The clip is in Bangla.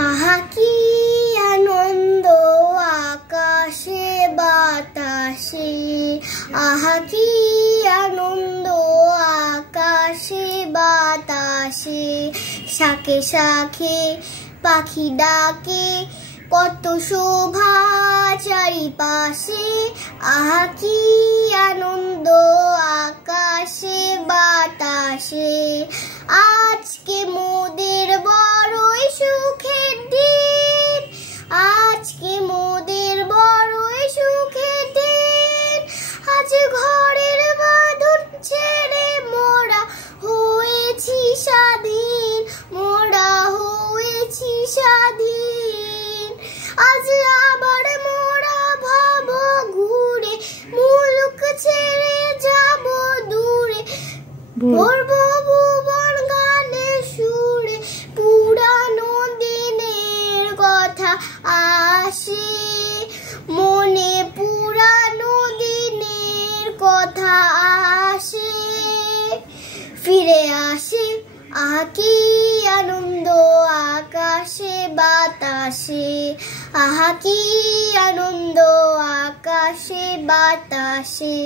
আহা কি আনন্দ আকাশে বাতাসে, আহা কি আনন্দ আকাশে বাতাসে। শাখে শাখে পাখি ডাকে, কত শোভা চারিপাশে। আহা কি আনন্দ আকাশে বাতাসে। আজকে মোদের বড়ই সুখের দিন, আজকে মোদের বড়ই সুখের দিন। আজ ঘরের বাঁধন ছেড়ে মোরা হয়েছি স্বাধীন, মোরা হয়েছি স্বাধীন। আজ আবার মোরা ভাব ঘুরে, মুলুক ছেড়ে যাব দূরে। ভরবো ভুবন গানে সুরে, পুরানো দিনের কথা আসে মনে, পুরানো দিনের কথা আসে, ফিরে আসে। আহা কি আনন্দ আকাশে বাতাসে, আহা কি আনন্দ আকাশে বাতাসে।